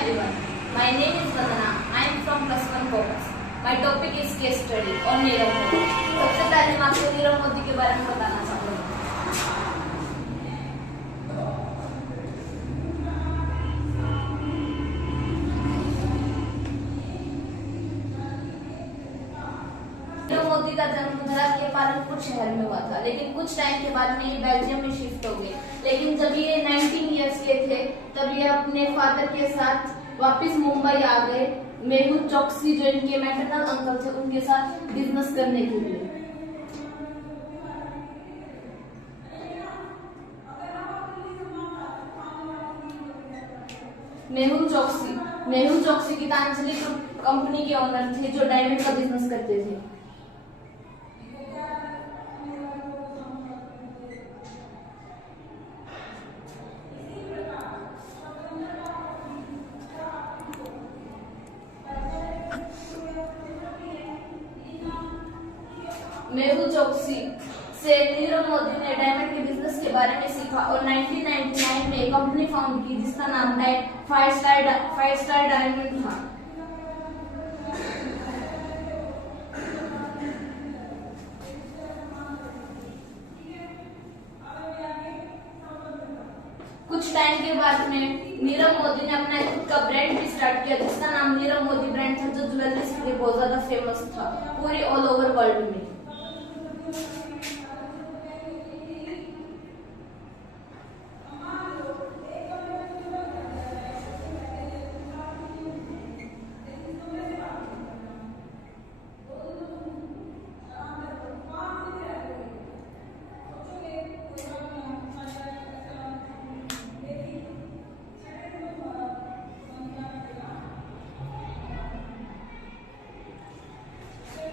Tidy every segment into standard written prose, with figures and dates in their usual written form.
everyone. My name is Vandana. I am from +1 Commerce. My topic is case study on Nirav Modi. सबसे पहले मैं आपको नीरव मोदी के बारे में बताना चाहूँगी. नीरव मोदी का जन्म गुजरात के पालनपुर शहर में हुआ था, लेकिन कुछ टाइम के बाद में ये बेल्जियम में शिफ्ट हो गए. लेकिन जब ये 19 इयर्स के थे तब ये अपने फादर के साथ वापस मुंबई आ गए. मेहुल चोकसी जो इनके मैटरनल अंकल थे उनके साथ बिजनेस करने के लिए. मेहुल चोकसी गीतांजलि कंपनी के ओनर थे जो डायमंड का बिजनेस करते थे. मेहुल चोकसी से नीरव मोदी ने डायमंड के बिजनेस के बारे में सीखा और 1999 में एक कंपनी फाउंड की जिसका नाम फाइव स्टार डायमंड था. कुछ टाइम के बाद में नीरव मोदी ने अपना खुद का ब्रांड भी स्टार्ट किया जिसका नाम नीरव मोदी ब्रांड था, जो ज्वेलरीज के लिए बहुत ज्यादा फेमस था पूरी ऑल ओवर वर्ल्ड में.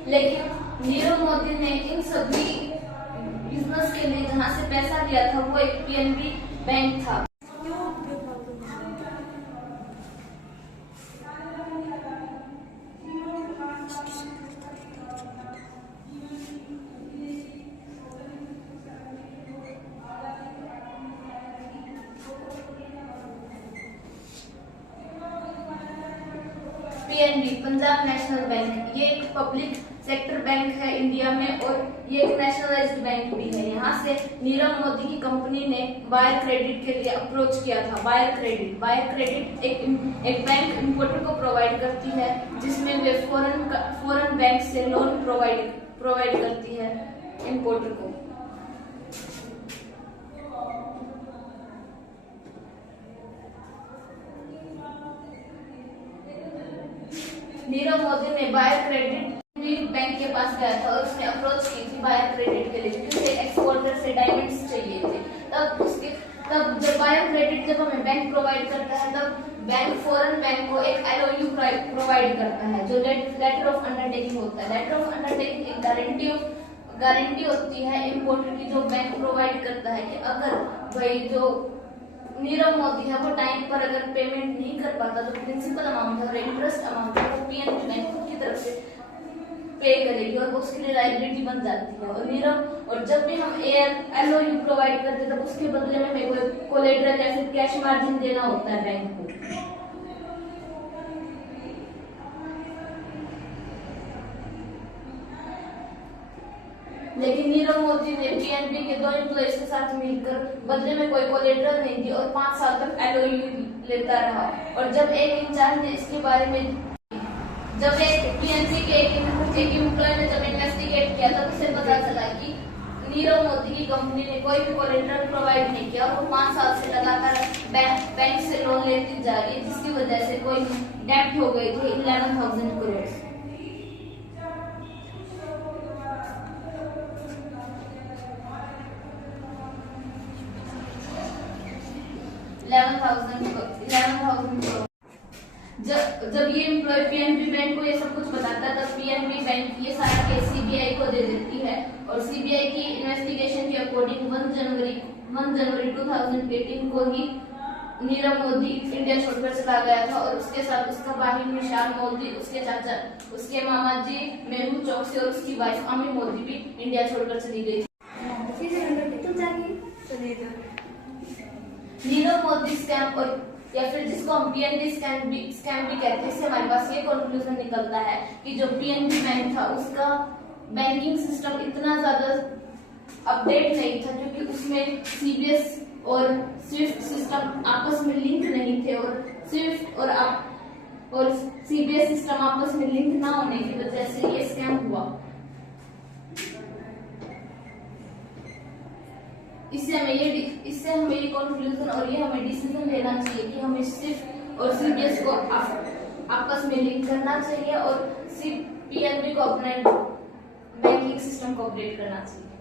लेकिन नीरव मोदी ने इन सभी बिजनेस के लिए जहां से पैसा लिया था वो एक पीएनबी बैंक था. पीएनबी पंजाब नेशनल बैंक ये एक पब्लिक सेक्टर बैंक है इंडिया में और ये एक नेशनलाइज्ड बैंक भी है. यहाँ से नीरव मोदी की कंपनी ने वायर क्रेडिट के लिए अप्रोच किया था. वायर क्रेडिट एक बैंक इंपोर्टर को प्रोवाइड करती है जिसमें वे फॉरेन बैंक से लोन प्रोवाइड करती है इंपोर्टर को. नीरव मोदी ने वायर क्रेडिट बैंक के पास गया था और उसने अप्रोच की थी वायर क्रेडिट के लिए क्योंकि उसे एक्सपोर्टर से डायमंड्स चाहिए थे. तब जब वायर क्रेडिट जब हमें बैंक प्रोवाइड करता है तब बैंक फॉरेन बैंक को एक LOU प्रोवाइड करता है जो लेटर ऑफ अंडरटेकिंग होता है. लेटर ऑफ अंडरटेकिंग एक गारंटी होती है इंपोर्टर की जो बैंक प्रोवाइड करता है कि अगर भाई जो नीरव मोदी है वो टाइम पर अगर पेमेंट नहीं कर पाता तो प्रिंसिपल अमाउंट है और इंटरेस्ट अमाउंट है वो पीएनबी बैंक खुद की तरफ से पे करेगी और वो उसके लिए लायबिलिटी बन जाती है. और जब भी हम LOU प्रोवाइड करते हैं तब उसके बदले में हमें कोई कोलेटरल या फिर कैश मार्जिन देना होता है बैंक को. लेकिन नीरव मोदी ने पीएनबी के 2 एम्प्लॉइज के साथ मिलकर बदले में कोई कोलेटरल नहीं दी और 5 साल तक LOU लेता रहा. और जब एक इंचार्ज ने इसके बारे में जब एक पीएनबी के एक एम्प्लॉय ने जब इन्वेस्टिगेट किया तब उसे पता चला कि नीरव मोदी की कंपनी ने कोई भी कोलेटरल प्रोवाइड नहीं किया और वो 5 साल से लगातार बैंक से लोन लेती जा रही है जिसकी वजह से कोई डेब्ट हो गई थी 11,000 करोड़. जब ये एम्प्लॉय पीएनबी बैंक को ये सब कुछ बताता है तब पीएनबी बैंक ये सारा केस सीबीआई को दे देती है और सीबीआई की इन्वेस्टिगेशन के अकॉर्डिंग 1 जनवरी 2018 को ही नीरव मोदी इंडिया छोड़कर चला गया था और उसके साथ उसका भाई निशान मोदी, उसके चाचा, उसके मामा जी मेहुल चोकसी और उसकी वाइफ अमी मोदी भी इंडिया छोड़कर चली गई थी. नीरव मोदी स्कैम और या फिर जिसको हम पीएनबी स्कैम भी कहते हैं, इससे हमारे पास ये कंक्लूजन निकलता है कि जो पीएनबी बैंक था उसका बैंकिंग सिस्टम इतना ज्यादा अपडेट नहीं था, क्योंकि उसमें सीबीएस और स्विफ्ट सिस्टम आपस में लिंक नहीं थे, और स्विफ्ट और सीबीएस सिस्टम आपस में लिंक ना होने की वजह से ये स्कैम हुआ। इससे हमें ये कंक्लूजन और ये हमें डिसीजन लेना चाहिए कि हमें स्विफ्ट और सीबीएस को आपस में लिंक करना चाहिए और पीएनबी को अपने बैंकिंग सिस्टम को अपडेट करना चाहिए।